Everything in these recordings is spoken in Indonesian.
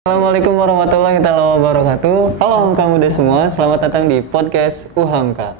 Assalamualaikum warahmatullahi wabarakatuh. Halo kamu muda semua, selamat datang di podcast UHAMKA.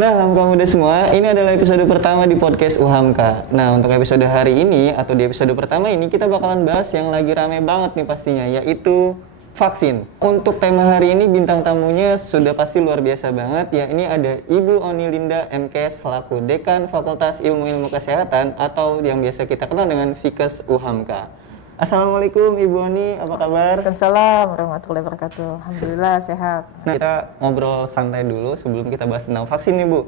Nah, kamu muda semua, ini adalah episode pertama di podcast UHAMKA. Nah, untuk episode hari ini atau di episode pertama ini kita bakalan bahas yang lagi rame banget nih pastinya, yaitu vaksin. Untuk tema hari ini bintang tamunya sudah pasti luar biasa banget ya. Ini ada Ibu Oni Linda MKes selaku Dekan Fakultas Ilmu Kesehatan atau yang biasa kita kenal dengan Fikes UHAMKA. Assalamualaikum Ibu Oni, apa kabar? Waalaikumsalam warahmatullahi wabarakatuh. Alhamdulillah sehat. Nah, kita ngobrol santai dulu sebelum kita bahas tentang vaksin nih Bu.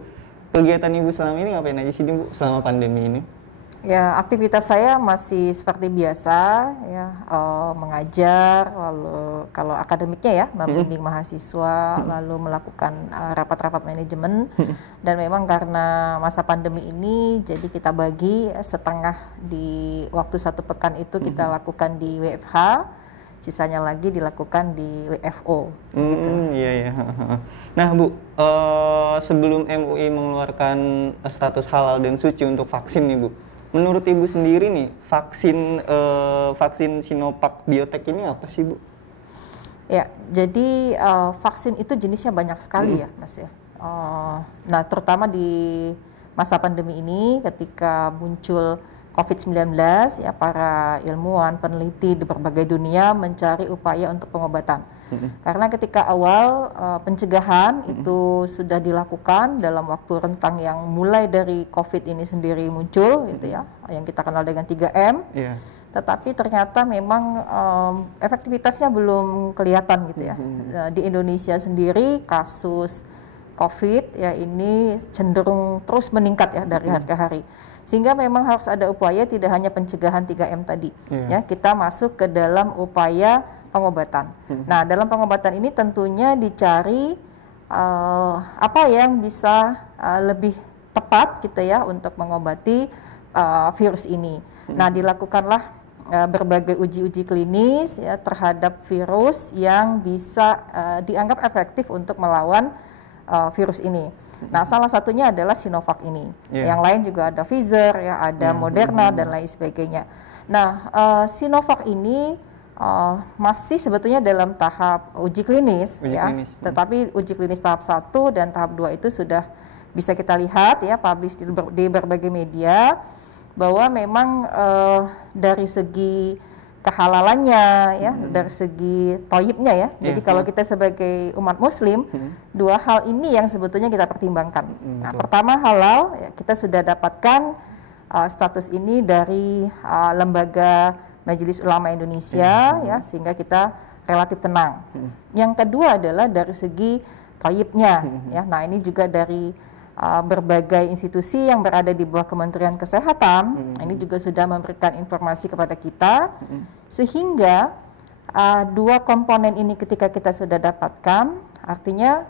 Kegiatan Ibu selama ini ngapain aja sih Bu selama pandemi ini? Ya, aktivitas saya masih seperti biasa ya, mengajar, lalu kalau akademiknya ya membimbing mahasiswa, lalu melakukan rapat-rapat manajemen. Dan memang karena masa pandemi ini, jadi kita bagi setengah di waktu 1 pekan itu kita lakukan di WFH, sisanya lagi dilakukan di WFO. Gitu. Iya. Nah Bu, sebelum MUI mengeluarkan status halal dan suci untuk vaksin nih Bu, menurut Ibu sendiri nih, vaksin Sinovac Biotech ini apa sih Bu? Ya, jadi vaksin itu jenisnya banyak sekali ya Mas ya. Nah, terutama di masa pandemi ini ketika muncul COVID-19 ya, para ilmuwan, peneliti di berbagai dunia mencari upaya untuk pengobatan. Karena ketika awal pencegahan itu sudah dilakukan dalam waktu rentang yang mulai dari COVID ini sendiri muncul gitu ya, yang kita kenal dengan 3M. Tetapi ternyata memang efektivitasnya belum kelihatan gitu ya. Di Indonesia sendiri kasus COVID ya ini cenderung terus meningkat ya dari hari ke hari. Sehingga memang harus ada upaya tidak hanya pencegahan 3M tadi. Ya, kita masuk ke dalam upaya pengobatan. Nah, dalam pengobatan ini tentunya dicari apa yang bisa lebih tepat gitu ya untuk mengobati virus ini. Nah, dilakukanlah berbagai uji-uji klinis ya terhadap virus yang bisa dianggap efektif untuk melawan virus ini. Nah, salah satunya adalah Sinovac ini. Yang lain juga ada Pfizer, ya, ada Moderna dan lain sebagainya. Nah, Sinovac ini masih sebetulnya dalam tahap uji klinis, tetapi uji klinis tahap 1 dan tahap 2 itu sudah bisa kita lihat ya, publish di berbagai media bahwa memang dari segi kehalalannya ya, dari segi toyibnya ya. Jadi kalau kita sebagai umat muslim, dua hal ini yang sebetulnya kita pertimbangkan. Nah, pertama halal, ya, kita sudah dapatkan status ini dari lembaga Majelis Ulama Indonesia ya, sehingga kita relatif tenang. Yang kedua adalah dari segi toyibnya ya. Nah, ini juga dari berbagai institusi yang berada di bawah Kementerian Kesehatan, ini juga sudah memberikan informasi kepada kita, sehingga dua komponen ini ketika kita sudah dapatkan, artinya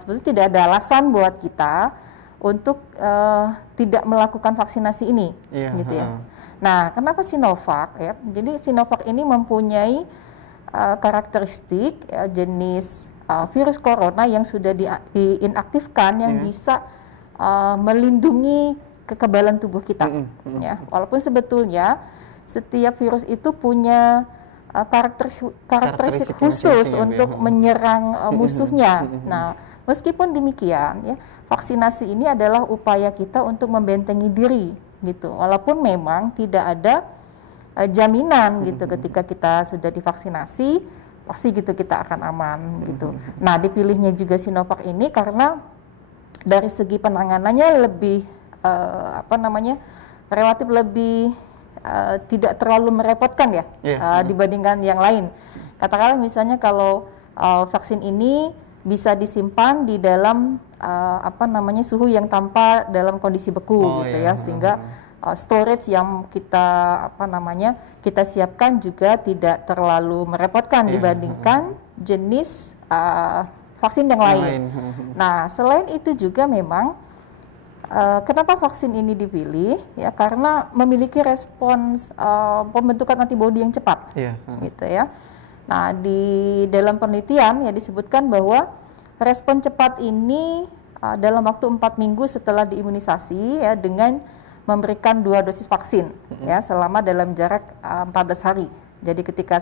sebetulnya tidak ada alasan buat kita untuk tidak melakukan vaksinasi ini, gitu ya. Nah, kenapa Sinovac ya? Jadi Sinovac ini mempunyai karakteristik ya, jenis virus corona yang sudah diinaktifkan yang bisa melindungi kekebalan tubuh kita. Ya, walaupun sebetulnya setiap virus itu punya karakteristik khusus untuk menyerang musuhnya. Nah, meskipun demikian, ya, vaksinasi ini adalah upaya kita untuk membentengi diri, gitu. Walaupun memang tidak ada jaminan, gitu, ketika kita sudah divaksinasi pasti gitu kita akan aman, gitu. Nah, dipilihnya juga Sinovac ini karena dari segi penanganannya lebih relatif lebih tidak terlalu merepotkan ya, dibandingkan yang lain. Katakanlah misalnya kalau vaksin ini bisa disimpan di dalam suhu yang tanpa dalam kondisi beku, gitu ya, sehingga storage yang kita siapkan juga tidak terlalu merepotkan dibandingkan jenis vaksin yang lain. Nah, selain itu juga memang kenapa vaksin ini dipilih ya, karena memiliki respons pembentukan antibodi yang cepat, gitu ya. Nah, di dalam penelitian ya disebutkan bahwa respon cepat ini dalam waktu 4 minggu setelah diimunisasi ya dengan memberikan 2 dosis vaksin ya selama dalam jarak 14 hari. Jadi ketika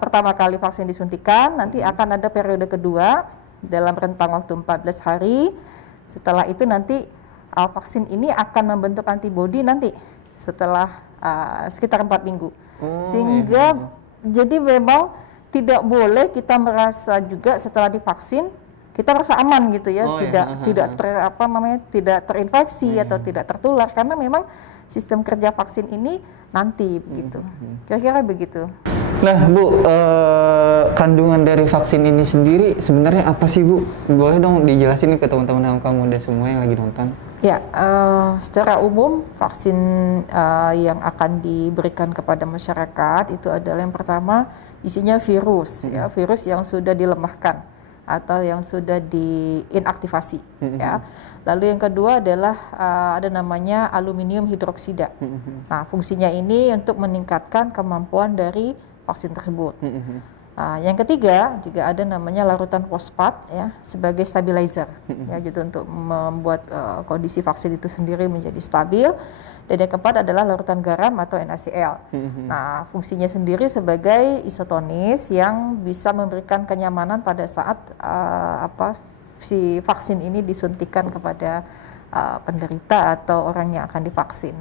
pertama kali vaksin disuntikan, nanti akan ada periode kedua dalam rentang waktu 14 hari. Setelah itu nanti vaksin ini akan membentuk antibodi nanti setelah sekitar 4 minggu. Sehingga jadi memang tidak boleh kita merasa juga setelah divaksin kita merasa aman gitu ya, tidak terinfeksi atau tidak tertular, karena memang sistem kerja vaksin ini nanti begitu. Kira-kira begitu. Nah, Bu, kandungan dari vaksin ini sendiri sebenarnya apa sih, Bu? Boleh dong dijelasin nih ke teman-teman HAMKA Muda semua yang lagi nonton. Ya, secara umum vaksin yang akan diberikan kepada masyarakat itu adalah yang pertama isinya virus, ya, virus yang sudah dilemahkan atau yang sudah diinaktivasi, ya. Lalu yang kedua adalah ada namanya aluminium hidroksida. Nah, fungsinya ini untuk meningkatkan kemampuan dari vaksin tersebut. Yang ketiga juga ada namanya larutan fosfat, ya, sebagai stabilizer, ya, gitu untuk membuat kondisi vaksin itu sendiri menjadi stabil. Dan yang keempat adalah larutan garam atau NaCl. Nah, fungsinya sendiri sebagai isotonis yang bisa memberikan kenyamanan pada saat si vaksin ini disuntikan kepada penderita atau orang yang akan divaksin.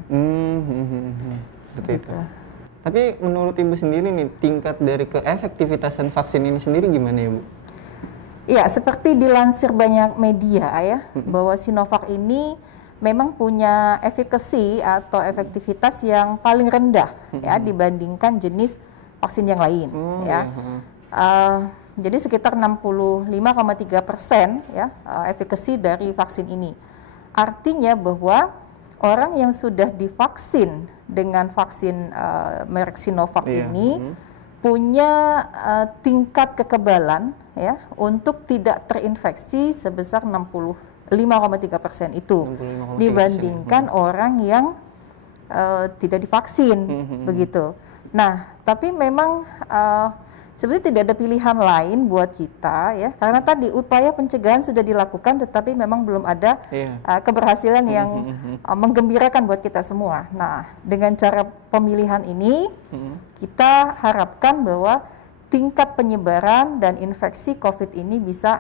Seperti itu. Tapi menurut Ibu sendiri nih, tingkat dari keefektivitasan vaksin ini sendiri gimana ya, Bu? Ya, seperti dilansir banyak media ya, bahwa Sinovac ini memang punya efikasi atau efektivitas yang paling rendah ya dibandingkan jenis vaksin yang lain, ya. Jadi sekitar 65,3% ya efikasi dari vaksin ini. Artinya bahwa orang yang sudah divaksin dengan vaksin merek Sinovac ini punya tingkat kekebalan ya untuk tidak terinfeksi sebesar 5,3% itu dibandingkan orang yang tidak divaksin, begitu. Nah, tapi memang sebenarnya tidak ada pilihan lain buat kita ya, karena tadi upaya pencegahan sudah dilakukan, tetapi memang belum ada keberhasilan yang menggembirakan buat kita semua. Nah, dengan cara pemilihan ini kita harapkan bahwa tingkat penyebaran dan infeksi COVID ini bisa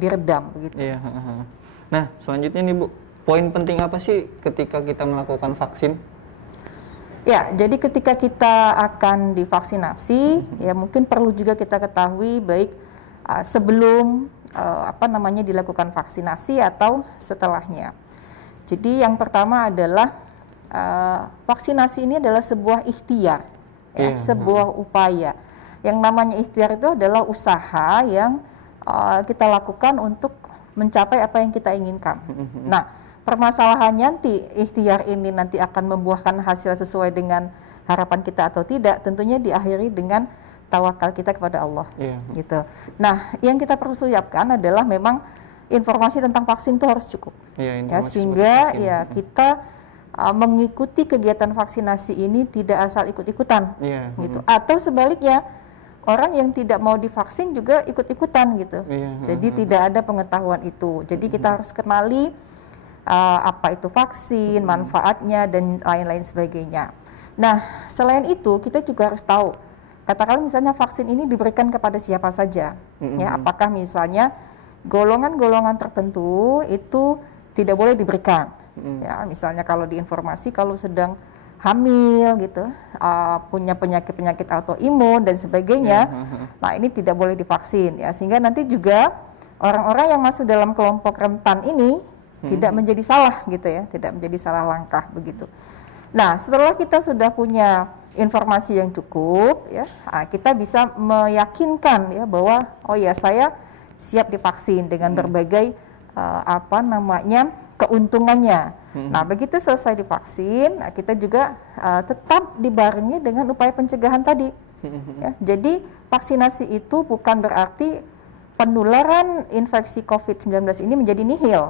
diredam, begitu. Nah, selanjutnya nih, Bu, poin penting apa sih ketika kita melakukan vaksin? Ya, jadi ketika kita akan divaksinasi, ya mungkin perlu juga kita ketahui baik sebelum dilakukan vaksinasi atau setelahnya. Jadi yang pertama adalah vaksinasi ini adalah sebuah ikhtiar, ya, sebuah upaya. Yang namanya ikhtiar itu adalah usaha yang kita lakukan untuk mencapai apa yang kita inginkan. Nah, permasalahannya nanti ikhtiar ini nanti akan membuahkan hasil sesuai dengan harapan kita atau tidak, tentunya diakhiri dengan tawakal kita kepada Allah. Gitu. Nah, yang kita perlu siapkan adalah memang informasi tentang vaksin itu harus cukup. Ya, sehingga ya kita mengikuti kegiatan vaksinasi ini tidak asal ikut-ikutan. Gitu. Atau sebaliknya, orang yang tidak mau divaksin juga ikut-ikutan gitu. Jadi tidak ada pengetahuan itu. Jadi kita harus kenali apa itu vaksin, manfaatnya dan lain-lain sebagainya. Nah, selain itu kita juga harus tahu, katakanlah misalnya vaksin ini diberikan kepada siapa saja. Ya, apakah misalnya golongan-golongan tertentu itu tidak boleh diberikan. Ya, misalnya kalau di informasi kalau sedang hamil gitu, punya penyakit-penyakit autoimun dan sebagainya. Nah, ini tidak boleh divaksin ya, sehingga nanti juga orang-orang yang masuk dalam kelompok rentan ini tidak menjadi salah gitu ya, tidak menjadi salah langkah begitu. Nah, setelah kita sudah punya informasi yang cukup ya, kita bisa meyakinkan ya bahwa oh ya saya siap divaksin dengan berbagai keuntungannya. Nah, begitu selesai divaksin, kita juga tetap dibarengi dengan upaya pencegahan tadi. Ya, jadi vaksinasi itu bukan berarti penularan infeksi COVID-19 ini menjadi nihil,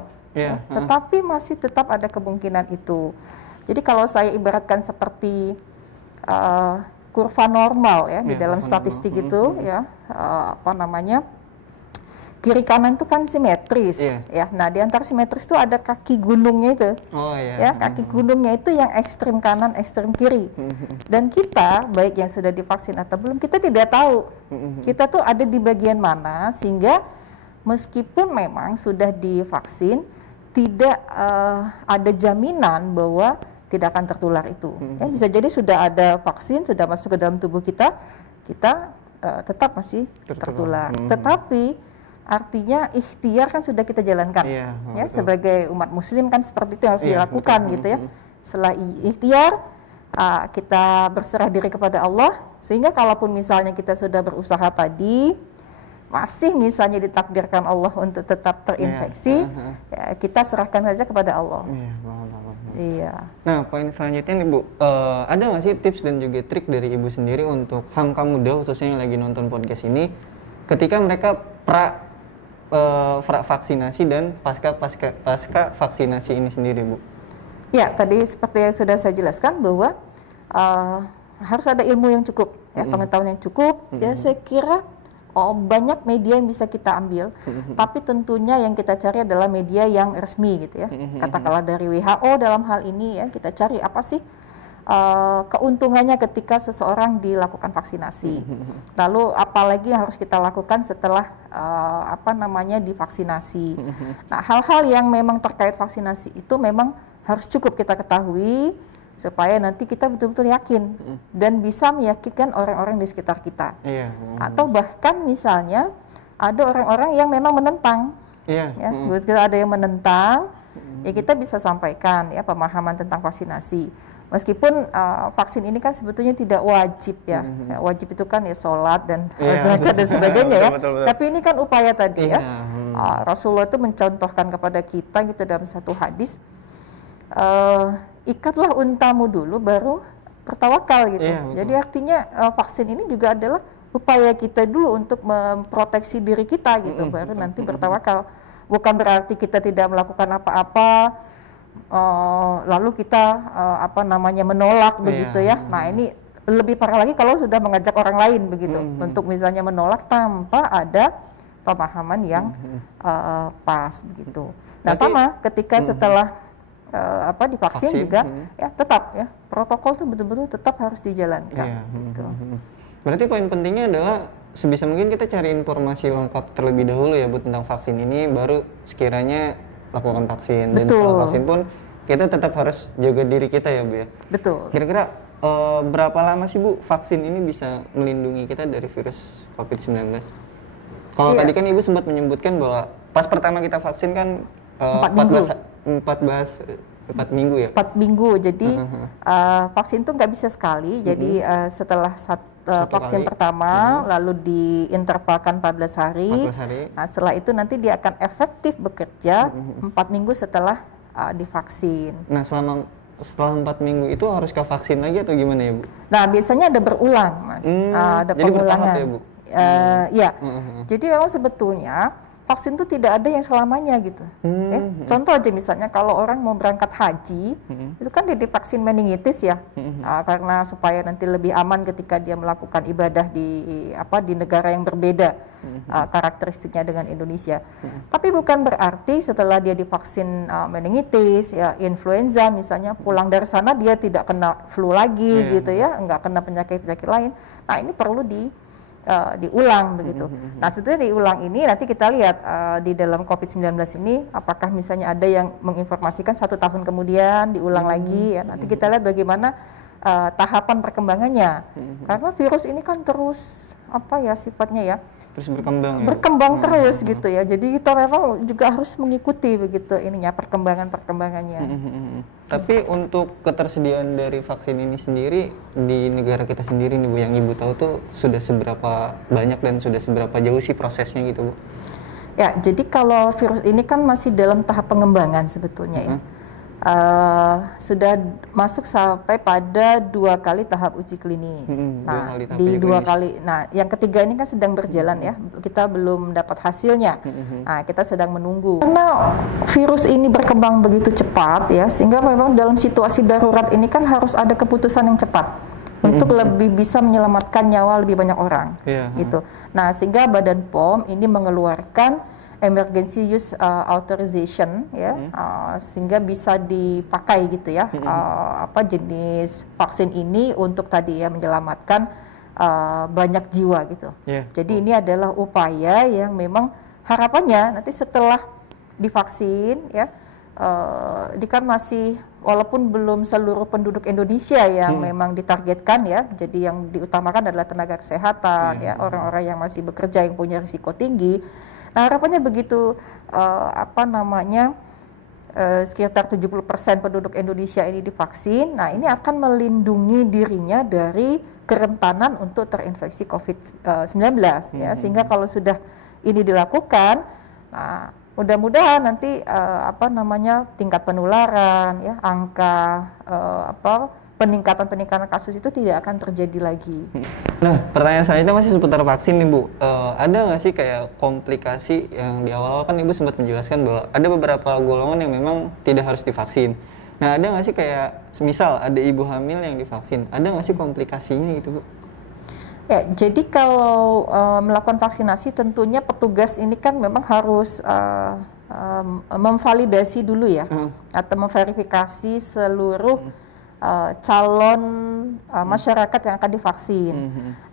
tetapi masih tetap ada kemungkinan itu. Jadi kalau saya ibaratkan seperti kurva normal ya di dalam statistik itu ya, kiri kanan itu kan simetris, ya. Nah, di antara simetris itu ada kaki gunungnya itu, ya, kaki gunungnya itu yang ekstrem kanan, ekstrem kiri. Dan kita, baik yang sudah divaksin atau belum, kita tidak tahu kita tuh ada di bagian mana, sehingga meskipun memang sudah divaksin, tidak ada jaminan bahwa tidak akan tertular itu. Ya, bisa jadi sudah ada vaksin, sudah masuk ke dalam tubuh kita tetap masih tertular. Tetapi artinya ikhtiar kan sudah kita jalankan, ya, sebagai umat muslim kan seperti itu yang harus dilakukan, gitu ya. Setelah ikhtiar, kita berserah diri kepada Allah, sehingga kalaupun misalnya kita sudah berusaha tadi, masih misalnya ditakdirkan Allah untuk tetap terinfeksi, ya, kita serahkan saja kepada Allah. Iya. Nah, poin selanjutnya nih Bu, ada nggak sih tips dan juga trik dari Ibu sendiri untuk Hamka muda khususnya yang lagi nonton podcast ini, ketika mereka pra vaksinasi dan pasca vaksinasi ini sendiri, Bu? Ya, tadi seperti yang sudah saya jelaskan bahwa harus ada ilmu yang cukup, ya, pengetahuan yang cukup. Ya, saya kira banyak media yang bisa kita ambil, tapi tentunya yang kita cari adalah media yang resmi, gitu ya. Katakanlah dari WHO dalam hal ini, ya, kita cari apa sih keuntungannya ketika seseorang dilakukan vaksinasi. Lalu apalagi yang harus kita lakukan setelah divaksinasi. Nah, hal-hal yang memang terkait vaksinasi itu memang harus cukup kita ketahui, supaya nanti kita betul-betul yakin dan bisa meyakinkan orang-orang di sekitar kita. Atau bahkan misalnya ada orang-orang yang memang menentang, ya, kalau ada yang menentang, ya kita bisa sampaikan, ya, pemahaman tentang vaksinasi. Meskipun vaksin ini kan sebetulnya tidak wajib, ya. Wajib itu kan ya sholat dan zakat dan sebagainya, ya. Betul. Tapi ini kan upaya tadi, ya. Rasulullah itu mencontohkan kepada kita gitu dalam satu hadis, ikatlah untamu dulu baru bertawakal, gitu. Jadi artinya vaksin ini juga adalah upaya kita dulu untuk memproteksi diri kita, gitu, baru nanti bertawakal. Bukan berarti kita tidak melakukan apa-apa, lalu kita menolak, begitu, ya. Nah, ini lebih parah lagi kalau sudah mengajak orang lain, begitu, untuk misalnya menolak tanpa ada pemahaman yang pas, begitu. Nah, sama ketika setelah divaksin juga, ya, tetap, ya, protokol itu betul-betul tetap harus dijalankan. Gitu. Berarti poin pentingnya adalah sebisa mungkin kita cari informasi lengkap terlebih dahulu, ya, Bu, tentang vaksin ini, baru sekiranya lakukan vaksin. Dan setelah vaksin pun kita tetap harus jaga diri kita, ya, Bu, ya. Betul. Kira-kira berapa lama sih, Bu, vaksin ini bisa melindungi kita dari virus COVID-19? Kalau tadi kan Ibu sempat menyebutkan bahwa pas pertama kita vaksin kan 4 minggu, ya? 4 minggu, jadi vaksin itu nggak bisa sekali, jadi setelah vaksin pertama, lalu diintervalkan 14 hari. Nah, setelah itu nanti dia akan efektif bekerja 4 minggu setelah divaksin. Nah, setelah 4 minggu itu haruskah vaksin lagi atau gimana, ya, Bu? Nah, biasanya ada berulang, Mas. Ada jadi pengulangan. Bertahap, ya, Bu? Ya, jadi memang sebetulnya vaksin itu tidak ada yang selamanya, gitu. Contoh aja misalnya kalau orang mau berangkat haji, itu kan dia divaksin meningitis, ya, karena supaya nanti lebih aman ketika dia melakukan ibadah di negara yang berbeda karakteristiknya dengan Indonesia. Tapi bukan berarti setelah dia divaksin meningitis, ya, influenza misalnya, pulang dari sana dia tidak kena flu lagi, gitu, ya, nggak kena penyakit-penyakit lain. Nah, ini perlu diulang, begitu. Nah, sebetulnya diulang ini nanti kita lihat di dalam COVID-19 ini apakah misalnya ada yang menginformasikan 1 tahun kemudian diulang lagi, ya. Nanti kita lihat bagaimana tahapan perkembangannya. Karena virus ini kan terus sifatnya, ya, terus berkembang terus, gitu, ya. Jadi kita memang juga harus mengikuti, begitu, perkembangannya. Tapi untuk ketersediaan dari vaksin ini sendiri di negara kita sendiri nih, Bu, yang Ibu tahu tuh sudah seberapa banyak dan sudah seberapa jauh sih prosesnya, gitu, Bu? Ya, jadi kalau virus ini kan masih dalam tahap pengembangan sebetulnya, ya. Sudah masuk sampai pada 2 kali tahap uji klinis. Nah, di 2 kali. Nah, yang ketiga ini kan sedang berjalan, ya. Kita belum dapat hasilnya. Nah, kita sedang menunggu. Karena virus ini berkembang begitu cepat, ya, sehingga memang dalam situasi darurat ini kan harus ada keputusan yang cepat. untuk lebih bisa menyelamatkan nyawa lebih banyak orang. Iya. Gitu. Nah, sehingga Badan POM ini mengeluarkan emergency use authorization ya, sehingga bisa dipakai gitu ya, jenis vaksin ini untuk tadi ya menyelamatkan banyak jiwa gitu. Jadi ini adalah upaya yang memang harapannya nanti setelah divaksin ya, ini kan masih walaupun belum seluruh penduduk Indonesia yang memang ditargetkan ya, jadi yang diutamakan adalah tenaga kesehatan ya, orang-orang yang masih bekerja yang punya risiko tinggi. Nah, harapannya begitu sekitar 70% penduduk Indonesia ini divaksin, nah ini akan melindungi dirinya dari kerentanan untuk terinfeksi COVID-19 ya, sehingga kalau sudah ini dilakukan, nah mudah-mudahan nanti tingkat penularan ya, angka peningkatan kasus itu tidak akan terjadi lagi. Nah, pertanyaan selanjutnya masih seputar vaksin nih Bu. Ada nggak sih kayak komplikasi yang di awal kan Ibu sempat menjelaskan bahwa ada beberapa golongan yang memang tidak harus divaksin. Nah, ada nggak sih kayak misal ada ibu hamil yang divaksin, ada nggak sih komplikasinya gitu Bu? Ya, jadi kalau melakukan vaksinasi tentunya petugas ini kan memang harus memvalidasi dulu ya, atau memverifikasi seluruh calon masyarakat yang akan divaksin.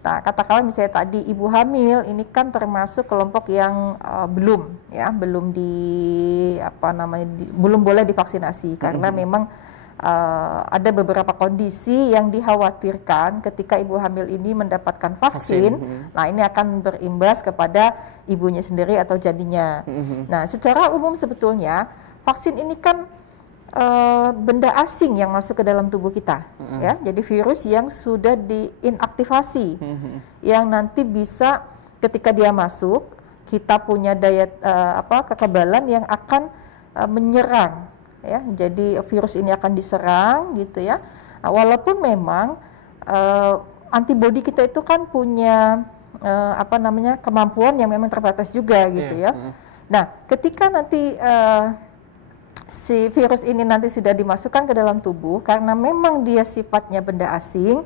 Nah, katakanlah misalnya tadi ibu hamil ini kan termasuk kelompok yang belum boleh divaksinasi karena memang ada beberapa kondisi yang dikhawatirkan ketika ibu hamil ini mendapatkan vaksin. Nah, ini akan berimbas kepada ibunya sendiri atau janinnya. Nah, secara umum sebetulnya vaksin ini kan benda asing yang masuk ke dalam tubuh kita, ya. Jadi virus yang sudah diinaktivasi, yang nanti bisa ketika dia masuk, kita punya daya kekebalan yang akan menyerang, ya. Jadi virus ini akan diserang, gitu ya. Walaupun memang antibodi kita itu kan punya kemampuan yang memang terbatas juga, gitu ya. Nah, ketika nanti si virus ini nanti sudah dimasukkan ke dalam tubuh, karena memang dia sifatnya benda asing,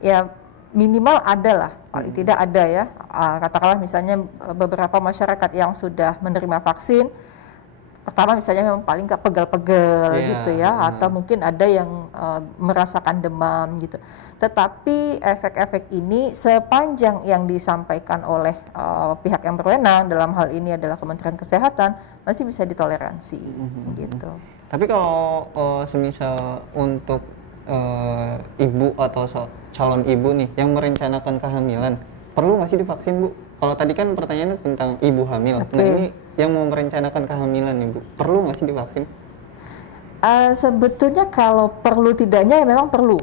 ya minimal ada lah, paling tidak ada ya. Katakanlah misalnya beberapa masyarakat yang sudah menerima vaksin, pertama misalnya memang paling nggak pegel-pegel gitu ya, atau mungkin ada yang merasakan demam gitu. Tetapi efek-efek ini sepanjang yang disampaikan oleh pihak yang berwenang, dalam hal ini adalah Kementerian Kesehatan, masih bisa ditoleransi gitu. Tapi kalau semisal untuk ibu atau calon ibu nih yang merencanakan kehamilan, perlu nggak sih divaksin Bu? Kalau tadi kan pertanyaannya tentang ibu hamil, nah ini yang mau merencanakan kehamilan nih Bu, perlu nggak sih divaksin? Sebetulnya kalau perlu tidaknya ya memang perlu,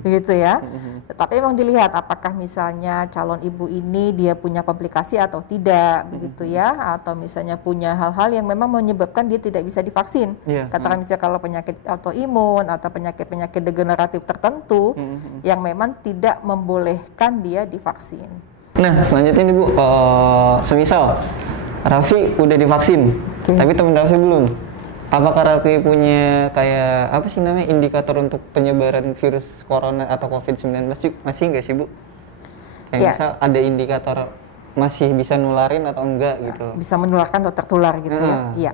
gitu ya. Tetapi memang dilihat apakah misalnya calon ibu ini dia punya komplikasi atau tidak, begitu ya. Atau misalnya punya hal-hal yang memang menyebabkan dia tidak bisa divaksin. Katakan misalnya kalau penyakit autoimun atau penyakit-penyakit degeneratif tertentu yang memang tidak membolehkan dia divaksin. Nah, selanjutnya nih Bu, semisal Raffi udah divaksin, tapi teman Raffi belum. Apakah Raffi punya kayak apa sih namanya indikator untuk penyebaran virus corona atau COVID-19 masih nggak sih Bu? Kayak misal ada indikator masih bisa nularin atau enggak gitu? Bisa menularkan atau tertular gitu ya? Iya.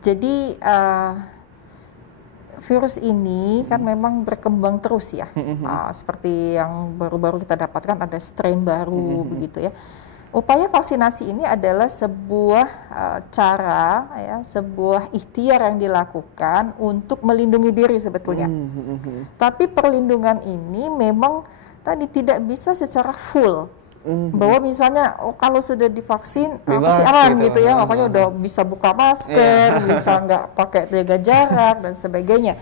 Jadi virus ini kan memang berkembang terus ya. Seperti yang baru-baru kita dapatkan ada strain baru begitu ya. Upaya vaksinasi ini adalah sebuah cara, ya, sebuah ikhtiar yang dilakukan untuk melindungi diri sebetulnya. Tapi perlindungan ini memang tadi tidak bisa secara full. Bahwa misalnya kalau sudah divaksin pasti aman gitu ya, makanya udah bisa buka masker, bisa nggak pakai jaga jarak dan sebagainya.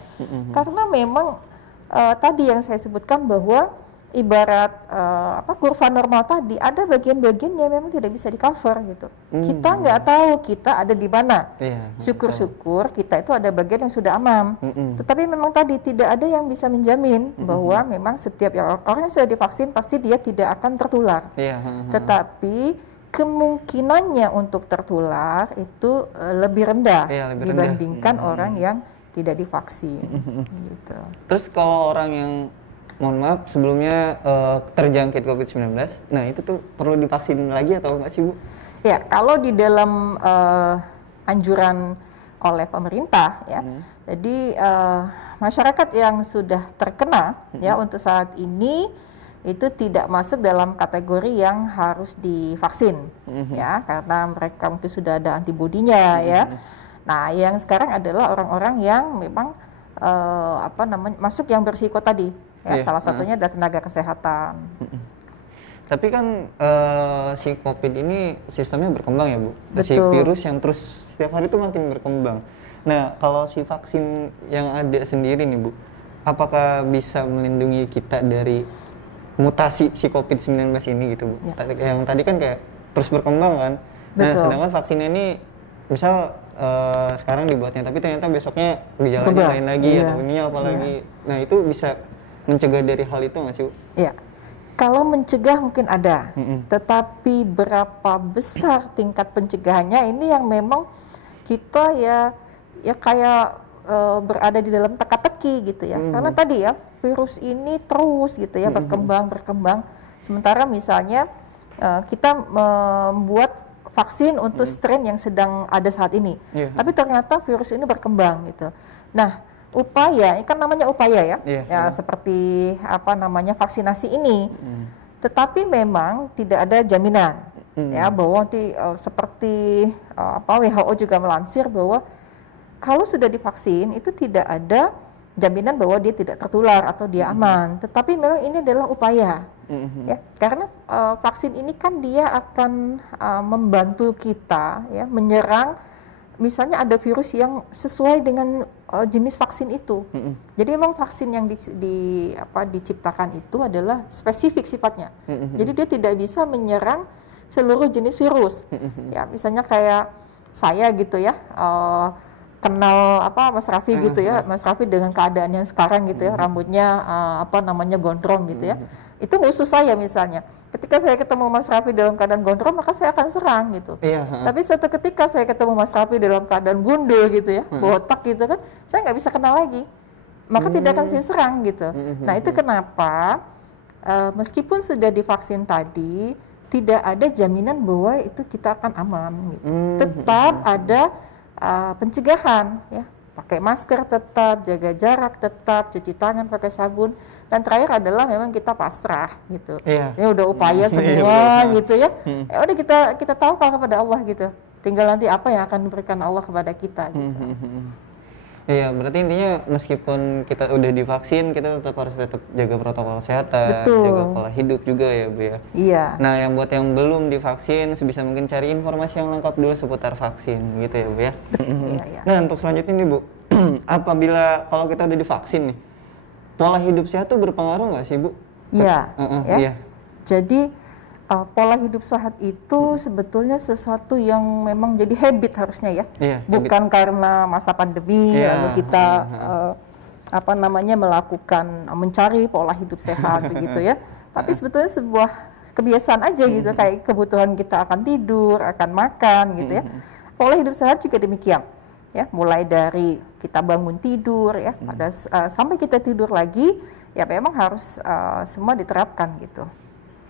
Karena memang tadi yang saya sebutkan bahwa ibarat kurva normal tadi, ada bagian-bagian yang memang tidak bisa di cover gitu. Kita nggak tahu kita ada di mana. Syukur-syukur kita itu ada bagian yang sudah aman. Tetapi memang tadi tidak ada yang bisa menjamin bahwa memang setiap orang yang sudah divaksin pasti dia tidak akan tertular. Tetapi kemungkinannya untuk tertular itu lebih rendah dibandingkan orang yang tidak divaksin. Gitu. Terus kalau orang yang mohon maaf sebelumnya terjangkit COVID-19, nah itu tuh perlu divaksin lagi atau enggak sih Bu? Ya, kalau di dalam anjuran oleh pemerintah ya, jadi masyarakat yang sudah terkena ya untuk saat ini itu tidak masuk dalam kategori yang harus divaksin ya, karena mereka mungkin sudah ada antibodinya ya. Nah, yang sekarang adalah orang-orang yang memang masuk yang berisiko tadi ya, salah satunya adalah tenaga kesehatan. Tapi kan si COVID ini sistemnya berkembang ya Bu. Betul. Si virus yang terus setiap hari itu makin berkembang. Nah, kalau si vaksin yang ada sendiri nih Bu, apakah bisa melindungi kita dari mutasi si COVID-19 ini gitu Bu? Ya. Yang tadi kan kayak terus berkembang kan. Betul. Nah, sedangkan vaksinnya ini misal sekarang dibuatnya, tapi ternyata besoknya gejalanya lain lagi atau ininya apa lagi. Nah, itu bisa mencegah dari hal itu nggak sih Bu? Iya. Kalau mencegah mungkin ada, tetapi berapa besar tingkat pencegahannya ini yang memang kita ya kayak berada di dalam teka-teki gitu ya. Karena tadi ya virus ini terus gitu ya berkembang. Sementara misalnya kita membuat vaksin untuk strain yang sedang ada saat ini, tapi ternyata virus ini berkembang gitu. Nah, upaya, ini kan namanya upaya ya, seperti vaksinasi ini. Tetapi memang tidak ada jaminan ya bahwa nanti seperti WHO juga melansir bahwa kalau sudah divaksin itu tidak ada jaminan bahwa dia tidak tertular atau dia aman. Tetapi memang ini adalah upaya ya, karena vaksin ini kan dia akan membantu kita ya menyerang. Misalnya ada virus yang sesuai dengan jenis vaksin itu. Jadi memang vaksin yang diciptakan itu adalah spesifik sifatnya. Jadi dia tidak bisa menyerang seluruh jenis virus. Ya, misalnya kayak saya gitu ya, kenal Mas Raffi gitu ya, Mas Raffi dengan keadaan yang sekarang gitu ya, rambutnya gondrong gitu ya. Itu musuh saya misalnya. Ketika saya ketemu Mas Raffi dalam keadaan gondrong, maka saya akan serang gitu. Tapi suatu ketika saya ketemu Mas Raffi dalam keadaan gundul gitu ya, botak gitu kan, saya nggak bisa kenal lagi. Maka tidak akan saya serang gitu. Nah, itu kenapa meskipun sudah divaksin tadi, tidak ada jaminan bahwa itu kita akan aman gitu. Tetap ada pencegahan ya. Pakai masker tetap, jaga jarak tetap, cuci tangan pakai sabun, dan terakhir adalah memang kita pasrah gitu. Ini udah upaya semua gitu ya. Udah kita tahu kalau kepada Allah gitu. Tinggal nanti apa yang akan diberikan Allah kepada kita gitu. Iya, berarti intinya meskipun kita udah divaksin, kita harus jaga protokol kesehatan, jaga pola hidup juga ya Bu ya. Iya. Nah, yang buat yang belum divaksin, sebisa mungkin cari informasi yang lengkap dulu seputar vaksin gitu ya Bu ya. Iya. Nah, untuk selanjutnya nih Bu, apabila kalau kita udah divaksin nih, pola hidup sehat tuh berpengaruh nggak sih Bu? Iya. Iya. Jadi pola hidup sehat itu sebetulnya sesuatu yang memang jadi habit harusnya ya, bukan karena masa pandemi lalu kita melakukan mencari pola hidup sehat begitu ya, tapi sebetulnya sebuah kebiasaan aja gitu, kayak kebutuhan kita akan tidur, akan makan gitu ya. Pola hidup sehat juga demikian ya, mulai dari kita bangun tidur ya, pada sampai kita tidur lagi ya memang harus semua diterapkan gitu.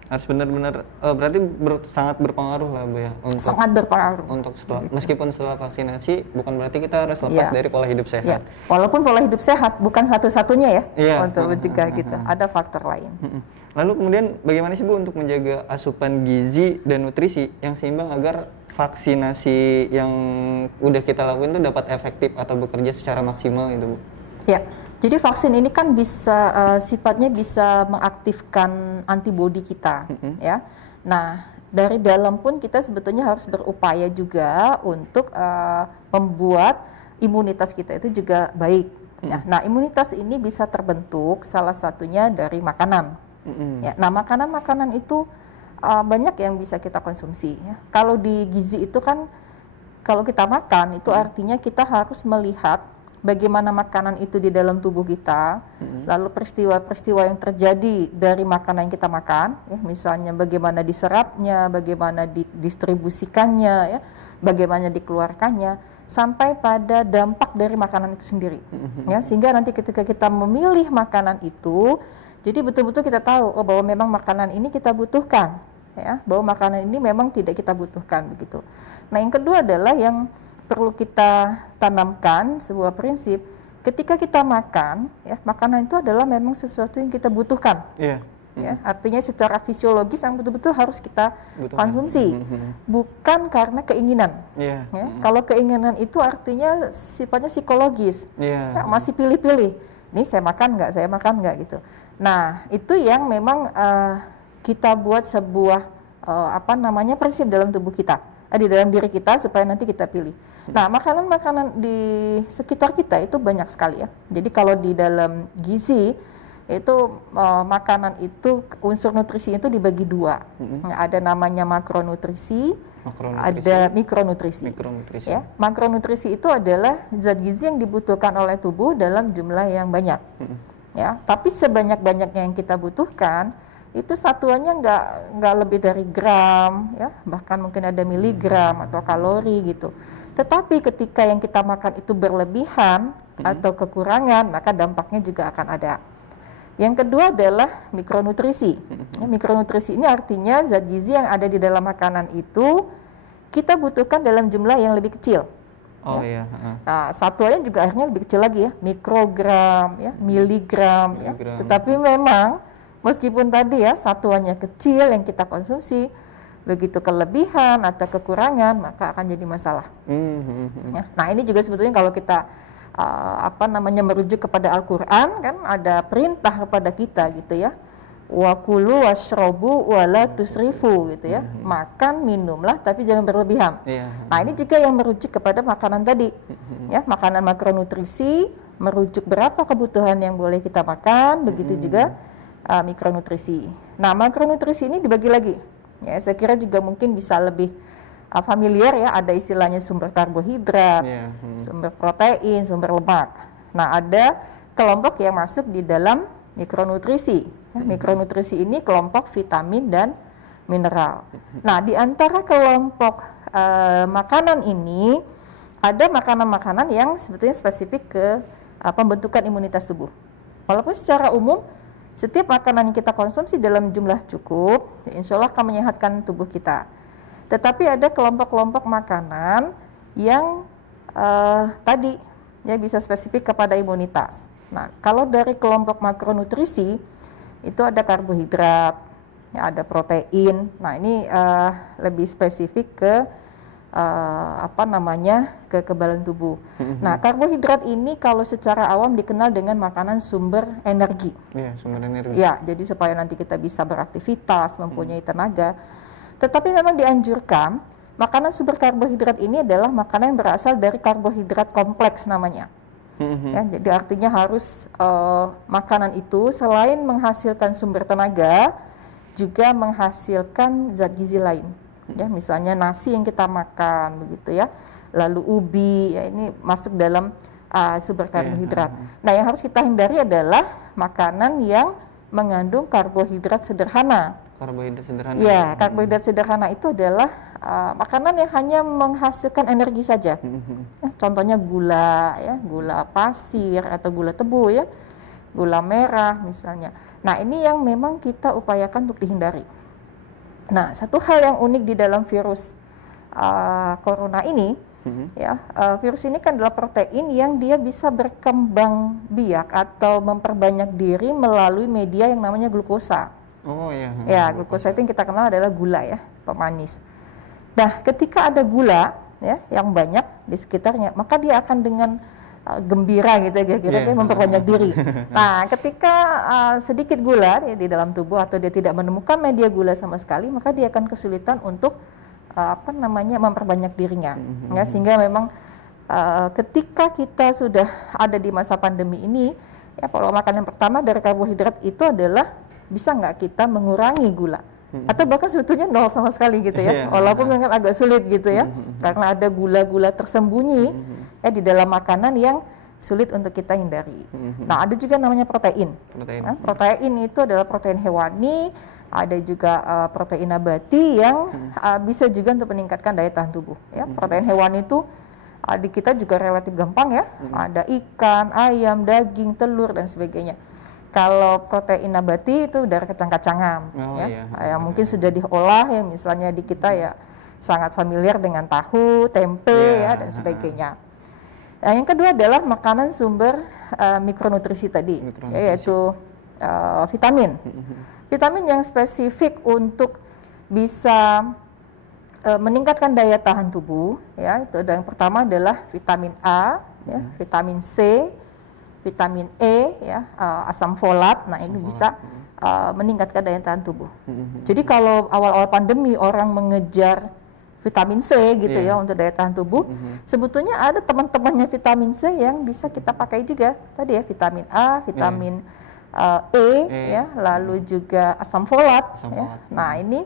Harus benar-benar berarti sangat berpengaruh lah Bu ya, sangat berpengaruh untuk setelah, meskipun setelah vaksinasi bukan berarti kita harus lepas dari pola hidup sehat. Walaupun pola hidup sehat bukan satu-satunya ya untuk mencegah gitu, ada faktor lain. Lalu kemudian bagaimana sih Bu untuk menjaga asupan gizi dan nutrisi yang seimbang agar vaksinasi yang udah kita lakuin itu dapat efektif atau bekerja secara maksimal gitu Bu? Ya. Jadi vaksin ini kan bisa sifatnya bisa mengaktifkan antibodi kita, ya. Nah, dari dalam pun kita sebetulnya harus berupaya juga untuk membuat imunitas kita itu juga baik. Nah, imunitas ini bisa terbentuk salah satunya dari makanan. Ya, nah, makanan-makanan itu banyak yang bisa kita konsumsi. Ya. Kalau di gizi itu kan, kalau kita makan itu artinya kita harus melihat bagaimana makanan itu di dalam tubuh kita, lalu peristiwa-peristiwa yang terjadi dari makanan yang kita makan, ya, misalnya bagaimana diserapnya, bagaimana didistribusikannya, ya, bagaimana dikeluarkannya, sampai pada dampak dari makanan itu sendiri. Ya, sehingga nanti ketika kita memilih makanan itu, Jadi betul-betul kita tahu bahwa memang makanan ini kita butuhkan, ya, bahwa makanan ini memang tidak kita butuhkan begitu. Nah, yang kedua adalah yang perlu kita tanamkan sebuah prinsip, ketika kita makan, ya, makanan itu adalah memang sesuatu yang kita butuhkan. Iya. Ya, artinya secara fisiologis yang betul-betul harus kita konsumsi, bukan karena keinginan. Yeah. Ya, kalau keinginan itu artinya sifatnya psikologis, Yeah. ya, masih pilih-pilih. Ini saya makan nggak gitu. Nah, itu yang memang kita buat sebuah prinsip dalam tubuh kita, di dalam diri kita supaya nanti kita pilih. Nah, makanan-makanan di sekitar kita itu banyak sekali ya. Jadi kalau di dalam gizi itu makanan itu unsur nutrisi itu dibagi dua. Ada namanya makronutrisi, ada mikronutrisi. Ya, makronutrisi itu adalah zat gizi yang dibutuhkan oleh tubuh dalam jumlah yang banyak. Ya, tapi sebanyak-banyaknya yang kita butuhkan itu satuannya nggak lebih dari gram, ya, bahkan mungkin ada miligram atau kalori gitu. Tetapi ketika yang kita makan itu berlebihan atau kekurangan, maka dampaknya juga akan ada. Yang kedua adalah mikronutrisi. Ya, mikronutrisi ini artinya zat gizi yang ada di dalam makanan itu kita butuhkan dalam jumlah yang lebih kecil. Oh ya. iya. Nah, satuannya juga akhirnya lebih kecil lagi ya, mikrogram, ya, miligram. Ya. Tetapi memang meskipun tadi ya satuannya kecil yang kita konsumsi, begitu kelebihan atau kekurangan maka akan jadi masalah. Ya. Nah, ini juga sebetulnya kalau kita merujuk kepada Al-Quran, kan ada perintah kepada kita gitu ya, wa kulu washrobu wala tusrifu gitu ya, makan minumlah tapi jangan berlebihan. Nah, ini juga yang merujuk kepada makanan tadi ya, makanan makronutrisi merujuk berapa kebutuhan yang boleh kita makan, begitu juga mikronutrisi. Nah, makronutrisi ini dibagi lagi ya, saya kira juga mungkin bisa lebih familiar ya, ada istilahnya sumber karbohidrat, sumber protein, sumber lemak. Nah, ada kelompok yang masuk di dalam mikronutrisi. Ya, mikronutrisi ini kelompok vitamin dan mineral. Nah, di antara kelompok makanan ini ada makanan-makanan yang sebetulnya spesifik ke pembentukan imunitas tubuh. Walaupun secara umum setiap makanan yang kita konsumsi dalam jumlah cukup, ya insya Allah akan menyehatkan tubuh kita. Tetapi ada kelompok-kelompok makanan yang tadi ya bisa spesifik kepada imunitas. Nah, kalau dari kelompok makronutrisi itu ada karbohidrat, ya, ada protein. Nah, ini lebih spesifik ke kekebalan tubuh. Nah, karbohidrat ini kalau secara awam dikenal dengan makanan sumber energi. Iya, sumber energi. Ya, jadi supaya nanti kita bisa beraktivitas, mempunyai tenaga. Tetapi memang dianjurkan makanan sumber karbohidrat ini adalah makanan yang berasal dari karbohidrat kompleks namanya. Ya, jadi artinya harus makanan itu selain menghasilkan sumber tenaga juga menghasilkan zat gizi lain. Ya, misalnya nasi yang kita makan begitu ya, lalu ubi ya, ini masuk dalam sumber karbohidrat. Nah, yang harus kita hindari adalah makanan yang mengandung karbohidrat sederhana. Karbohidrat sederhana. Ya, karbohidrat sederhana itu adalah makanan yang hanya menghasilkan energi saja. Ya, contohnya gula, ya, gula pasir atau gula tebu ya, gula merah misalnya. Nah, ini yang memang kita upayakan untuk dihindari. Nah, satu hal yang unik di dalam virus corona ini, ya, virus ini kan adalah protein yang dia bisa berkembang biak atau memperbanyak diri melalui media yang namanya glukosa. Oh iya. Ya, glukosa itu yang kita kenal adalah gula ya, pemanis. Nah, ketika ada gula ya yang banyak di sekitarnya, maka dia akan dengan gembira gitu ya, kira-kira dia memperbanyak diri. Nah, ketika sedikit gula ya, di dalam tubuh atau dia tidak menemukan media gula sama sekali, maka dia akan kesulitan untuk memperbanyak dirinya. Ya, sehingga memang ketika kita sudah ada di masa pandemi ini, ya pola makan yang pertama dari karbohidrat itu adalah bisa nggak kita mengurangi gula atau bahkan sebetulnya nol sama sekali gitu ya, walaupun memang agak sulit gitu ya, karena ada gula-gula tersembunyi ya di dalam makanan yang sulit untuk kita hindari. Nah, ada juga namanya protein. Nah, protein itu adalah protein hewani, ada juga protein nabati yang bisa juga untuk meningkatkan daya tahan tubuh. Ya, protein hewani itu di kita juga relatif gampang ya, ada ikan, ayam, daging, telur dan sebagainya. Kalau protein nabati itu dari kacang-kacangan, yang mungkin sudah diolah, ya misalnya di kita ya sangat familiar dengan tahu, tempe, ya dan sebagainya. Yang kedua adalah makanan sumber mikronutrisi tadi, yaitu vitamin. Vitamin yang spesifik untuk bisa meningkatkan daya tahan tubuh, ya itu. Dan yang pertama adalah vitamin A, ya, vitamin C, vitamin E, ya, asam folat. Nah, ini bisa meningkatkan daya tahan tubuh. Jadi kalau awal-awal pandemi orang mengejar vitamin C gitu ya untuk daya tahan tubuh, sebetulnya ada teman-temannya vitamin C yang bisa kita pakai juga. Tadi ya vitamin A, vitamin E, ya, lalu juga asam folat. Ya. Nah, ini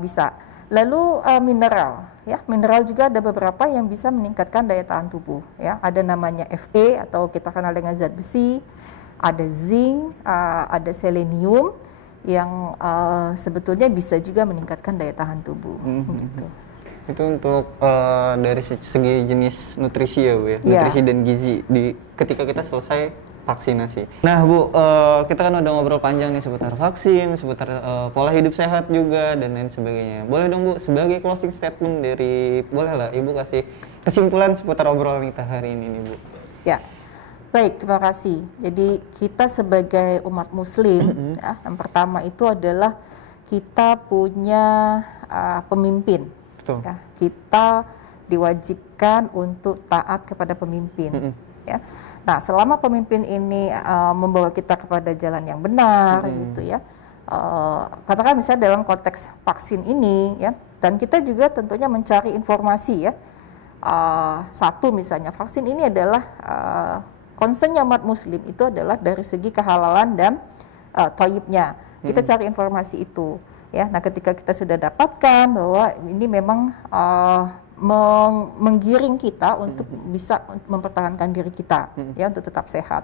bisa. Lalu mineral. Ya, mineral juga ada beberapa yang bisa meningkatkan daya tahan tubuh. Ya, ada namanya Fe atau kita kenal dengan zat besi, ada zinc, ada selenium yang sebetulnya bisa juga meningkatkan daya tahan tubuh. Gitu. Itu untuk dari segi jenis nutrisi ya Bu ya, nutrisi dan gizi ketika kita selesai vaksinasi. Nah Bu, kita kan udah ngobrol panjang nih seputar vaksin, seputar pola hidup sehat juga dan lain sebagainya. Boleh dong Bu, sebagai closing statement dari, boleh lah Ibu kasih kesimpulan seputar obrolan kita hari ini nih Bu. Ya, baik, terima kasih. Jadi kita sebagai umat Muslim, ya, yang pertama itu adalah kita punya pemimpin. Betul. Ya, kita diwajibkan untuk taat kepada pemimpin. Ya. Nah, selama pemimpin ini membawa kita kepada jalan yang benar, gitu ya. Katakan misalnya dalam konteks vaksin ini, ya, dan kita juga tentunya mencari informasi, ya. Satu misalnya vaksin ini adalah concernnya umat Muslim itu adalah dari segi kehalalan dan thayyibnya. Kita cari informasi itu, ya. Nah, ketika kita sudah dapatkan bahwa ini memang menggiring kita untuk bisa mempertahankan diri kita, ya, untuk tetap sehat.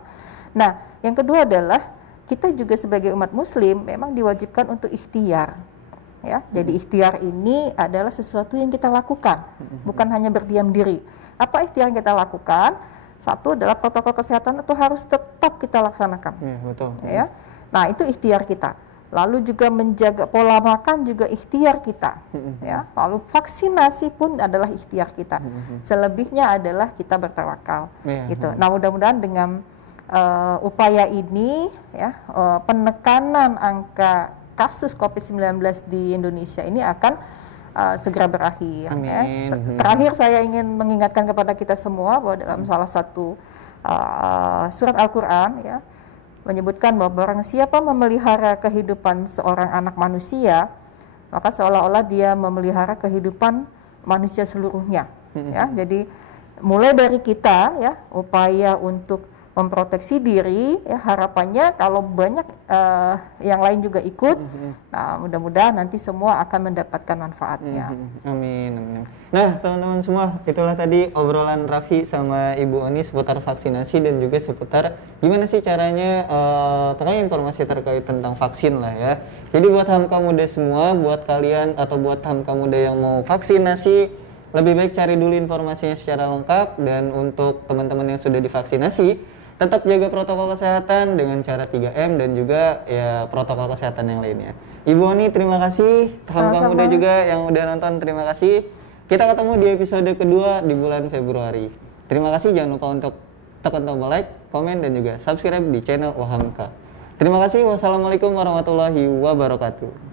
Nah, yang kedua adalah kita juga sebagai umat Muslim memang diwajibkan untuk ikhtiar, ya. Jadi ikhtiar ini adalah sesuatu yang kita lakukan, bukan hanya berdiam diri. Apa ikhtiar yang kita lakukan? Satu adalah protokol kesehatan itu harus tetap kita laksanakan, betul. Ya. Nah, itu ikhtiar kita. Lalu juga menjaga pola makan juga ikhtiar kita, ya. Lalu vaksinasi pun adalah ikhtiar kita. Selebihnya adalah kita bertawakal, gitu. Nah, mudah-mudahan dengan upaya ini, ya, penekanan angka kasus COVID-19 di Indonesia ini akan segera berakhir. Ya. Terakhir saya ingin mengingatkan kepada kita semua bahwa dalam salah satu surat Al-Quran, ya, menyebutkan bahwa barang siapa memelihara kehidupan seorang anak manusia, maka seolah-olah dia memelihara kehidupan manusia seluruhnya. Ya, jadi mulai dari kita, ya, upaya untuk memproteksi diri, ya, harapannya kalau banyak yang lain juga ikut, nah mudah-mudahan nanti semua akan mendapatkan manfaatnya. Amin. Nah, teman-teman semua, itulah tadi obrolan Raffi sama Ibu Oni seputar vaksinasi dan juga seputar gimana sih caranya, pokoknya informasi terkait tentang vaksin lah ya. Jadi buat Hamka Muda semua, buat kalian atau buat Hamka Muda yang mau vaksinasi, lebih baik cari dulu informasinya secara lengkap. Dan untuk teman-teman yang sudah divaksinasi, tetap jaga protokol kesehatan dengan cara 3M dan juga ya protokol kesehatan yang lainnya. Ibu Oni, terima kasih. Hamka Muda juga yang udah nonton, terima kasih. Kita ketemu di episode kedua di bulan Februari. Terima kasih, jangan lupa untuk tekan tombol like, komen, dan juga subscribe di channel Uhamka. Terima kasih. Wassalamualaikum warahmatullahi wabarakatuh.